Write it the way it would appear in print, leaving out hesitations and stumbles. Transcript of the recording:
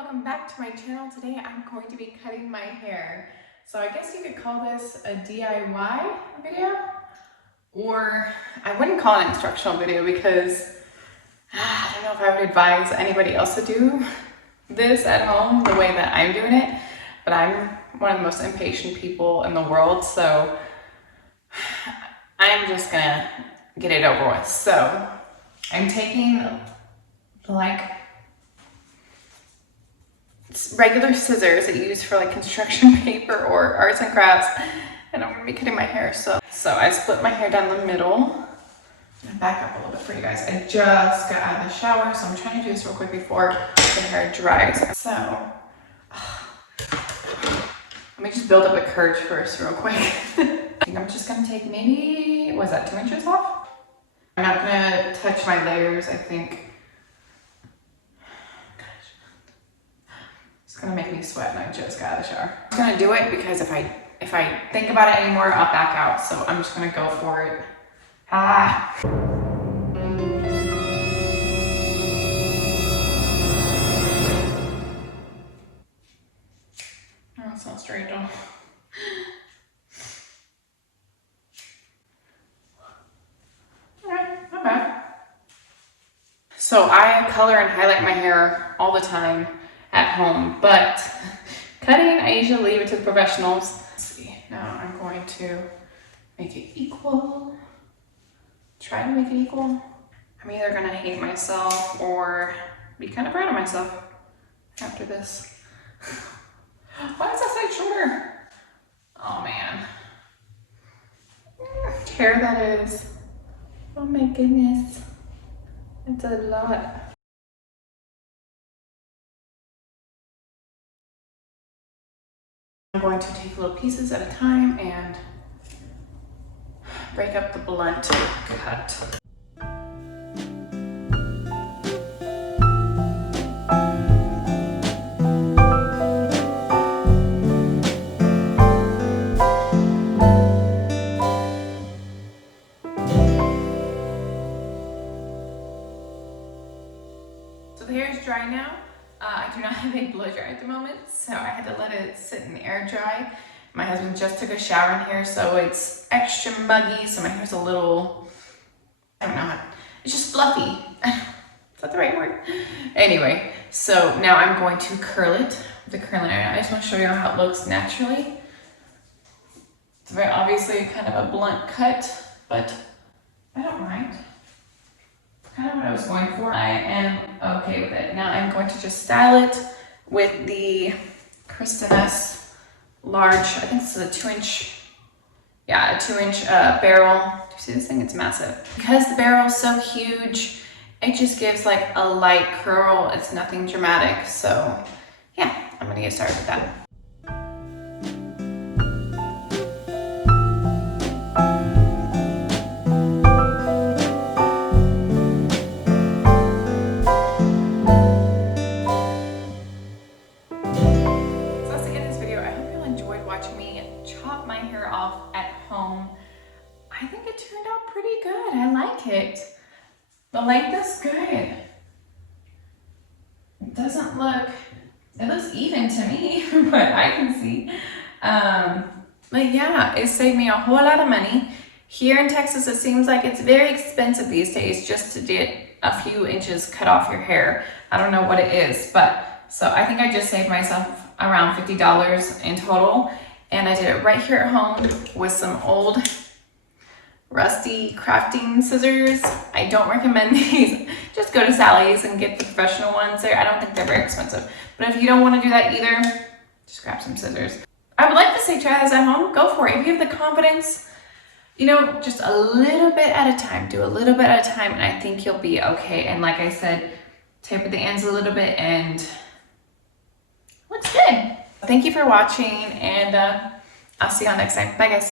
welcome back to my channel. Today I'm going to be cutting my hair. So I guess you could call this a DIY video, or I wouldn't call it an instructional video because I don't know if I would advise anybody else to do this at home the way that I'm doing it, but I'm one of the most impatient people in the world, so I'm just gonna get it over with. So I'm taking like regular scissors that you use for like construction paper or arts and crafts, and I'm gonna be cutting my hair. So I split my hair down the middle. I'm gonna back up a little bit for you guys. I just got out of the shower, so I'm trying to do this real quick before the hair dries. So let me just build up the courage first real quick. I think I'm just gonna take maybe, was that 2 inches off? I'm not gonna touch my layers, I think. It's gonna make me sweat, and I just got out of the shower. I'm just gonna do it because if I think about it anymore, I'll back out. So I'm just gonna go for it. Oh, it's not straight though. Alright, not bad. So I color and highlight my hair all the time at home, but cutting, I usually leave it to the professionals. Let's see, now I'm going to make it equal. Try to make it equal. I'm either gonna hate myself or be kind of proud of myself after this. Why is that side shorter? Oh man. Hair that is. Oh my goodness. It's a lot. I'm going to take little pieces at a time and break up the blunt cut. So the hair is dry now. I do not have a blow dryer at the moment, so I had to let it sit in the air dry. My husband just took a shower in here, so it's extra muggy, so my hair's a little, I don't know, it's just fluffy. Is that the right word? Anyway, so now I'm going to curl it with the curling iron. I just want to show you how it looks naturally. It's very obviously kind of a blunt cut, but I don't mind. Kind of what I was going for. I am okay with it. Now I'm going to just style it with the Kristen large, I think this is a 2-inch, yeah, a 2-inch barrel. Do you see this thing? It's massive. Because the barrel is so huge, it just gives like a light curl. It's nothing dramatic. So yeah, I'm gonna get started with that. Watching me chop my hair off at home. I think it turned out pretty good. I like it. The length is good. It doesn't look, it looks even to me, but I can see. But yeah, it saved me a whole lot of money. Here in Texas, it seems like it's very expensive these days just to get a few inches cut off your hair. I don't know what it is, but so I think I just saved myself around $50 in total. And I did it right here at home with some old rusty crafting scissors. I don't recommend these. Just go to Sally's and get the professional ones there. I don't think they're very expensive. But if you don't want to do that either, just grab some scissors. I would like to say try this at home. Go for it. If you have the confidence, you know, just a little bit at a time. Do a little bit at a time, and I think you'll be okay. And like I said, taper the ends a little bit, and looks good. Thank you for watching, and I'll see y'all next time. Bye, guys.